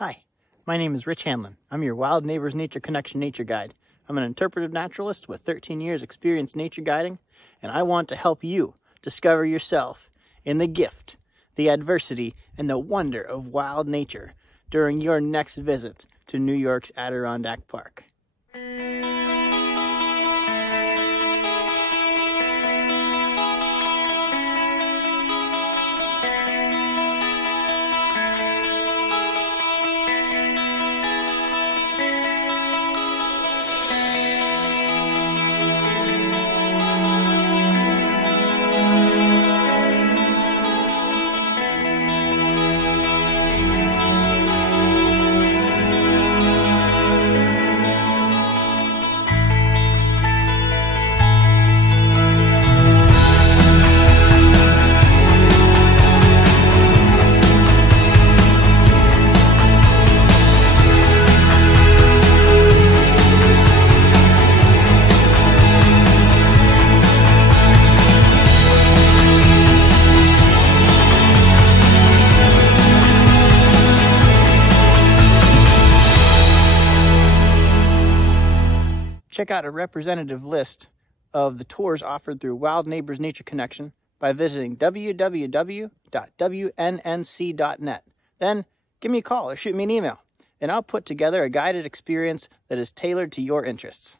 Hi, my name is Rich Hanlon. I'm your Wild Neighbors Nature Connection nature guide. I'm an interpretive naturalist with 13 years experience nature guiding, and I want to help you discover yourself in the gift, the adversity, and the wonder of wild nature during your next visit to New York's Adirondack Park. Check out a representative list of the tours offered through Wild Neighbors Nature Connection by visiting www.wnnc.net. Then give me a call or shoot me an email, and I'll put together a guided experience that is tailored to your interests.